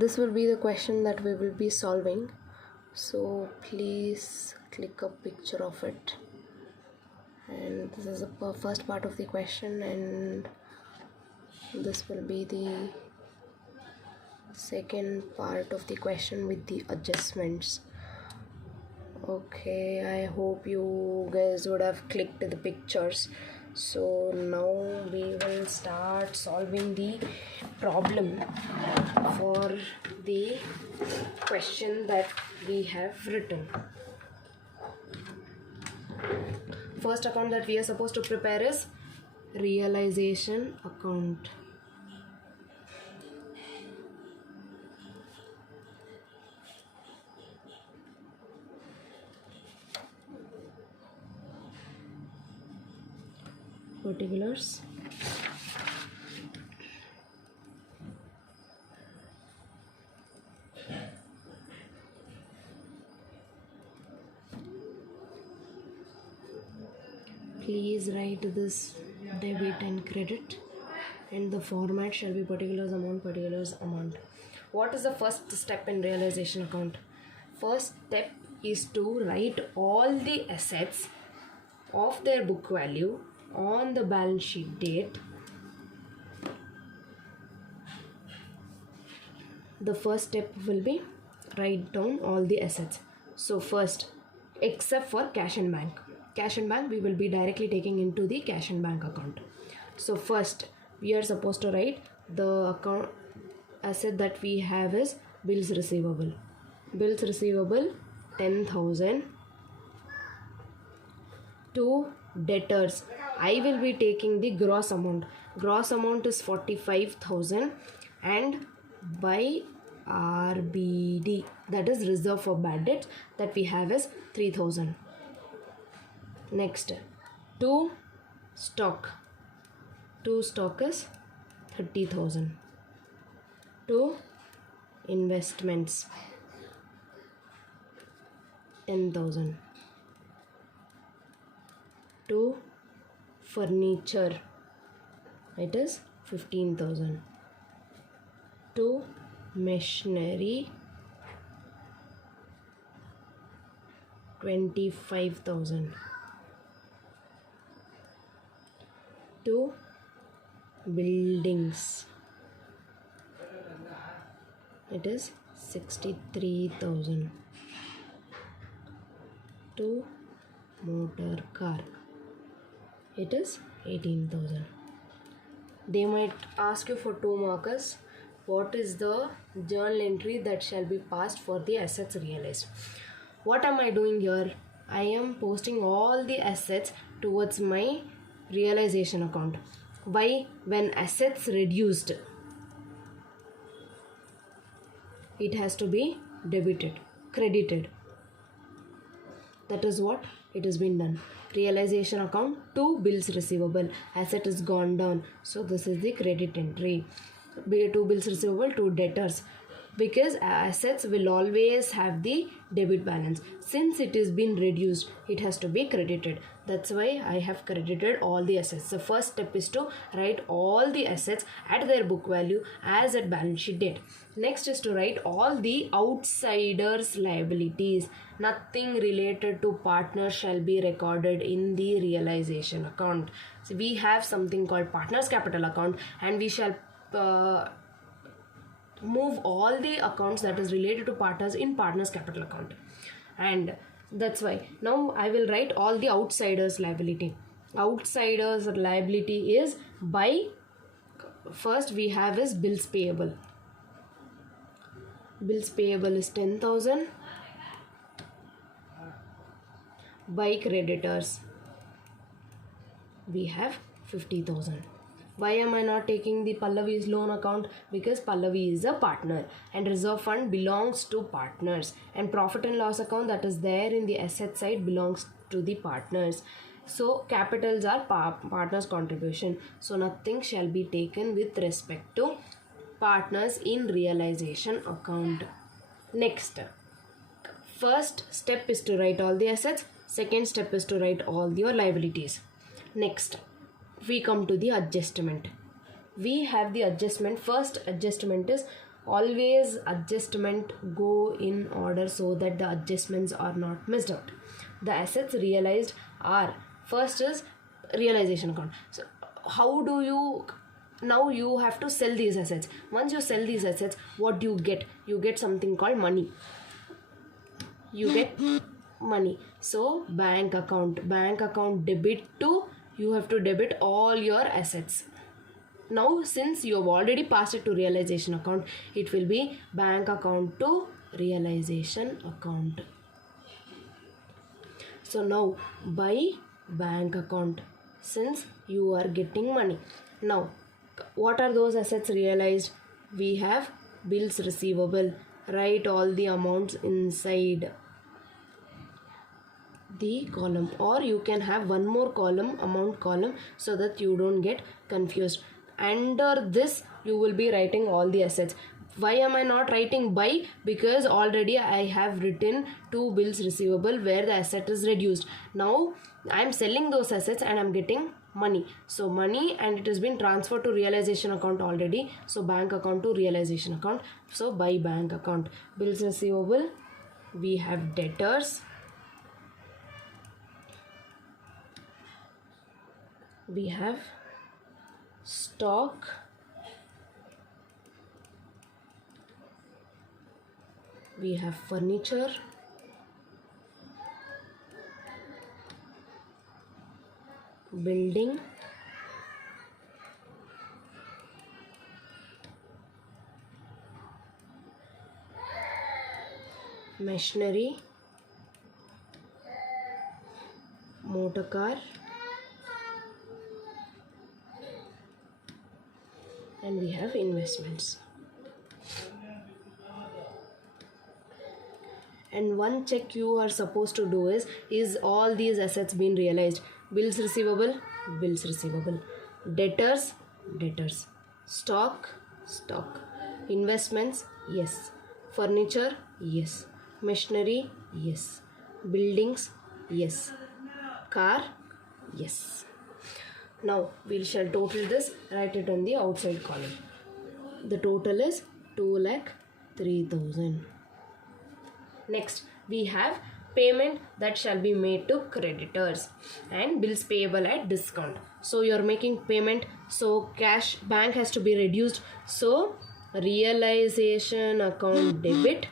This will be the question that we will be solving, so please click a picture of it. And this is the first part of the question, and this will be the second part of the question with the adjustments. Okay, I hope you guys would have clicked the pictures. So now we will start solving the problem for the question that we have written. First account that we are supposed to prepare is realization account. Particulars. Please write this debit and credit, and the format shall be particulars amount. What is the first step in realization account? First step is to write all the assets of their book value on the balance sheet date. The first step will be write down all the assets. So first, except for cash and bank we will be directly taking into the cash and bank account. So first we are supposed to write the account asset that we have is bills receivable 10,000. To debtors, I will be taking the gross amount is 45,000, and by RBD, that is reserve for bad debts, that we have is 3,000. Next, to stock is 30,000. To investments 10,000. To furniture, it is 15,000. To machinery 25,000. To buildings, it is 63,000. To motor car, it is 18,000. They might ask you for 2 markers. What is the journal entry that shall be passed for the assets realized? What am I doing here? I am posting all the assets towards my realization account. Why? When assets reduced, it has to be credited. That is what it has been done. Realization account to bills receivable, asset is gone down, so this is the credit entry. To bills receivable, to debtors, because assets will always have the debit balance. Since it is been reduced, it has to be credited. That's why I have credited all the assets. The first step is to write all the assets at their book value as at balance sheet date. Next is to write all the outsiders liabilities. Nothing related to partners shall be recorded in the realization account. So we have something called partners capital account, and we shall move all the accounts that is related to partners in partners capital account. And that's why now I will write all the outsiders liability. Outsiders liability is by, first we have is bills payable is 10,000. By creditors we have 50,000. Why am I not taking the Pallavi's loan account? Because Pallavi is a partner and reserve fund belongs to partners, and profit and loss account that is there in the asset side belongs to the partners. So capitals are partners contribution, so nothing shall be taken with respect to partners in realization account. Next, first step is to write all the assets, second step is to write all your liabilities. Next, we come to the adjustment. we have the adjustment. First adjustment is always adjustment go in order so that the adjustments are not missed out. The assets realized are, first is realization account. So how do you, now you have to sell these assets. Once you sell these assets, what do you get? You get something called money. You get money. So bank account debit to, you have to debit all your assets. Now since you have already passed it to realization account, it will be bank account to realization account. So now by bank account, since you are getting money. Now what are those assets realized? We have bills receivable. Write all the amounts inside the column, or you can have one more column, amount column, so that you don't get confused. Under this you will be writing all the assets. Why am I not writing by? Because already I have written 2 bills receivable where the asset is reduced. Now I am selling those assets and I am getting money. So money, and it has been transferred to realization account already. So bank account to realization account. So by bank account. Bills receivable, we have debtors, we have stock, we have furniture, building, machinery, motor car, and we have investments. And one check you are supposed to do is all these assets been realized? Bills receivable, bills receivable, debtors, debtors, stock, stock, investments, yes, furniture, yes, machinery, yes, buildings, yes, car, yes. Now we shall total this, write it on the outside column. The total is 2,03,000. Next we have payment that shall be made to creditors and bills payable at discount. So you are making payment, so cash, bank has to be reduced. So realization account debit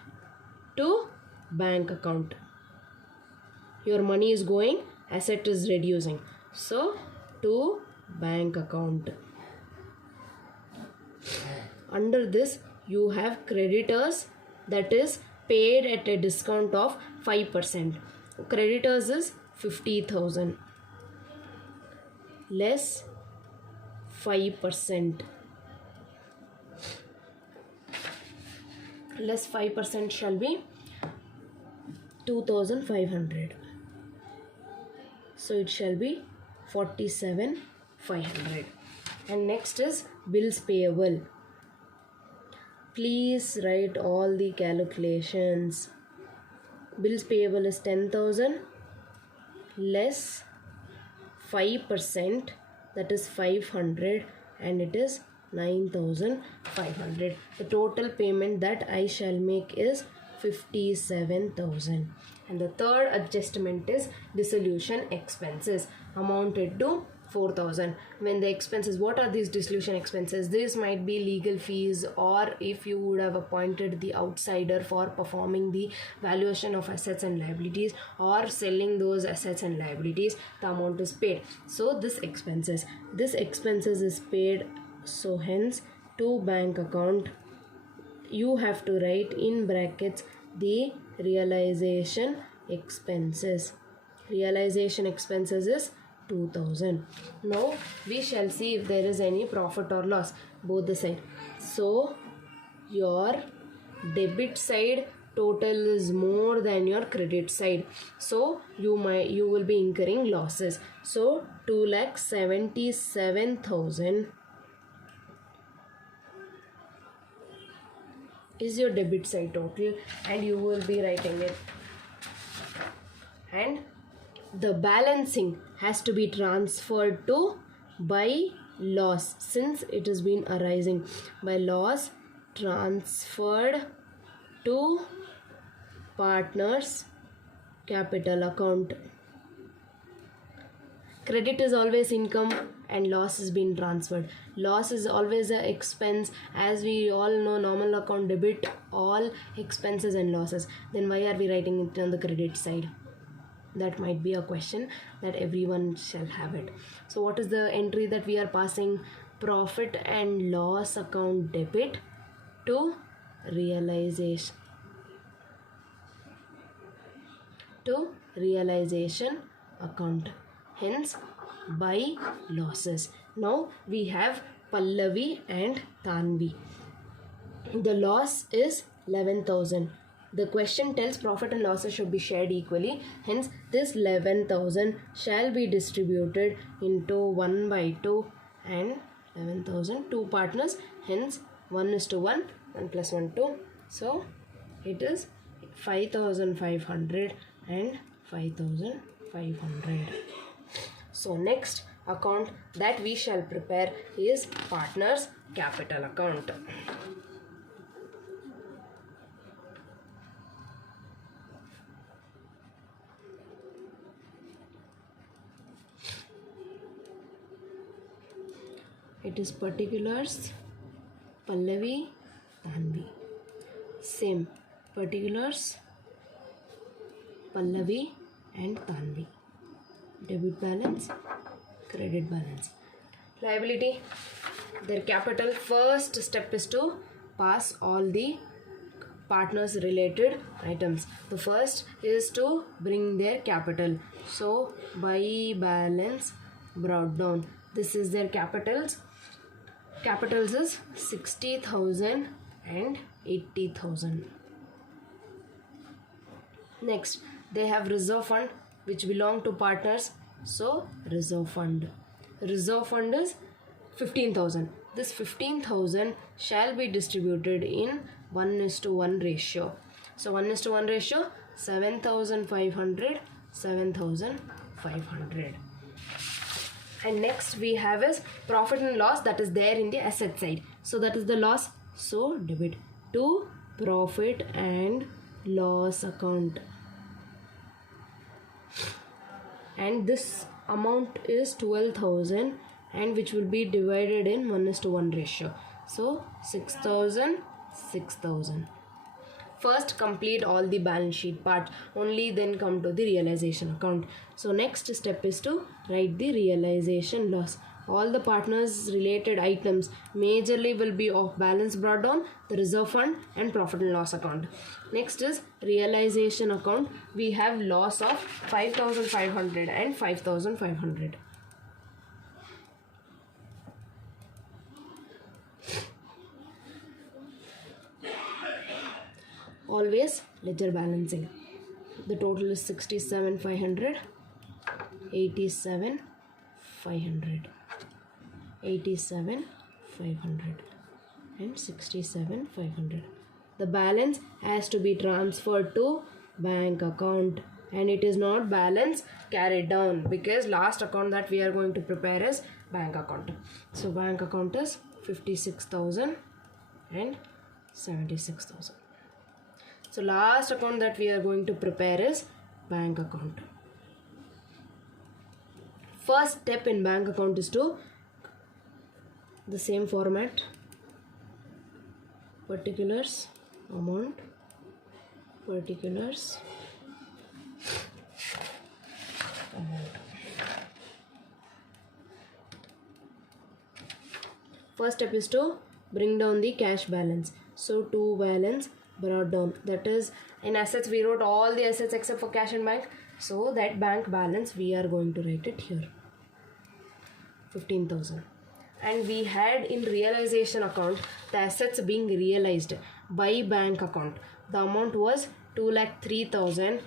to bank account. Your money is going, asset is reducing. So to bank account. Under this you have creditors, that is paid at a discount of 5%. Creditors is 50,000 less 5%. Less 5% shall be 2,500. So it shall be 47,500. And next is bills payable. Please write all the calculations. Bills payable is 10,000 less 5%, that is 500, and it is 9,500. The total payment that I shall make is 57,000. And the third adjustment is dissolution expenses, amounted to 4,000. When the expenses, what are these dissolution expenses? This might be legal fees, or if you would have appointed the outsider for performing the valuation of assets and liabilities or selling those assets and liabilities, the amount is paid. So this expenses is paid. So hence to bank account you have to write in brackets the realization expenses. Realization expenses is 2,000. Now we shall see if there is any profit or loss, both the side. So your debit side total is more than your credit side, so you will be incurring losses. So 2,77,000 is your debit side total, and you will be writing it, and the balancing has to be transferred to by loss, since it has been arising by loss transferred to partners capital account. Credit is always income and loss is being transferred. Loss is always an expense. As we all know, normal account debit all expenses and losses. Then why are we writing it on the credit side? That might be a question that everyone shall have it. So what is the entry that we are passing? Profit and loss account debit to realization account, hence by losses. Now we have Pallavi and Tanvi. The loss is 11,000. The question tells profit and losses should be shared equally. Hence this 11,000 shall be distributed into 1/2 and 11,000, two partners. Hence 1:1, 1 plus 1 2. So it is 5,500 and 5,500. So next account that we shall prepare is partners capital account. It is particulars Pallavi Tanvi. Same particulars Pallavi and Tanvi. Debit balance, credit balance. Liability, their capital. First step is to pass all the partners related items. The first is to bring their capital. So by balance brought down. This is their capitals. Capitals is 60,000 and 80,000. Next, they have reserve fund which belong to partners. So reserve fund is 15,000. This 15,000 shall be distributed in 1:1 ratio. So 1:1 ratio, 7,500, 7,500. And next we have is profit and loss, that is there in the asset side. So that is the loss. So debit to profit and loss account. And this amount is 12,000 and which will be divided in 1:1 ratio. So 6,000, 6,000. First complete all the balance sheet part, only then come to the realization account. So next step is to write the realization loss. All the partners related items majorly will be of balance brought down, the reserve fund and profit and loss account. Next is realization account. We have loss of 5,500 and 5,500. Always ledger balancing. The total is 67,500, 87,500, 87,500 and 67,500. The balance has to be transferred to bank account and it is not balance carried down because last account that we are going to prepare is bank account. So bank account is 56,000 and 76,000. So last account that we are going to prepare is bank account. First step in bank account is to the same format, particulars, amount, particulars, amount. First step is to bring down the cash balance. So to balance brought down, that is in assets we wrote all the assets except for cash and bank. So that bank balance we are going to write it here, 15,000. And we had in realization account the assets being realized by bank account. The amount was 2,03,000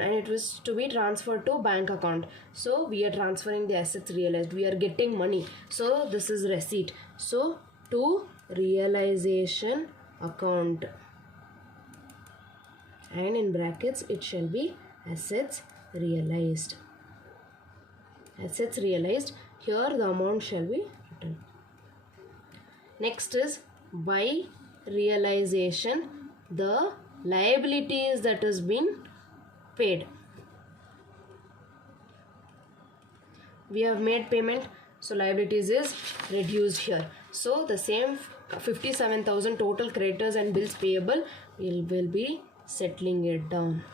and it was to be transferred to bank account. So we are transferring the assets realized, we are getting money. So this is receipt. So to realization account and in brackets it shall be assets realized. Assets realized. Here the amount shall be written. Next is by realization the liabilities that has been paid. We have made payment, so liabilities is reduced here. So the same 57,000 total creditors and bills payable will be settling it down.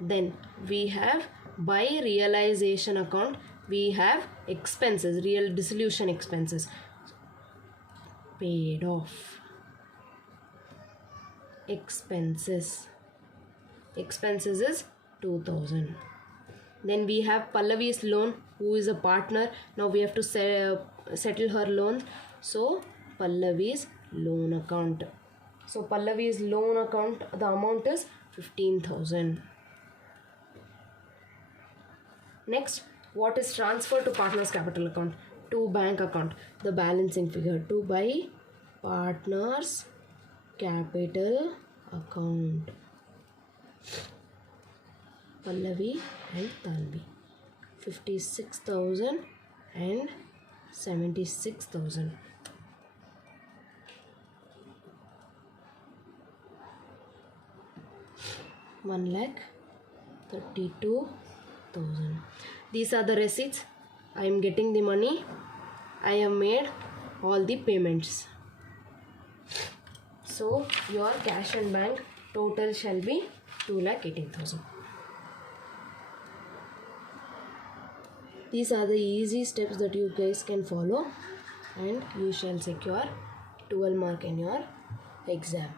Then we have by realization account, we have expenses, real dissolution expenses paid off. Expenses is 2,000. Then we have Pallavi's loan, who is a partner. Now we have to settle her loan. So Pallavi's loan account. So Pallavi's loan account, the amount is 15,000. Next, what is transferred to partner's capital account? To bank account. The balancing figure. To by partner's capital account. Pallavi and Tanvi. 56,000 and 76,000. $1,32,000. These are the receipts. I am getting the money. I have made all the payments. So your cash and bank total shall be 2,18,000. These are the easy steps that you guys can follow, and you shall secure 12 mark in your exam.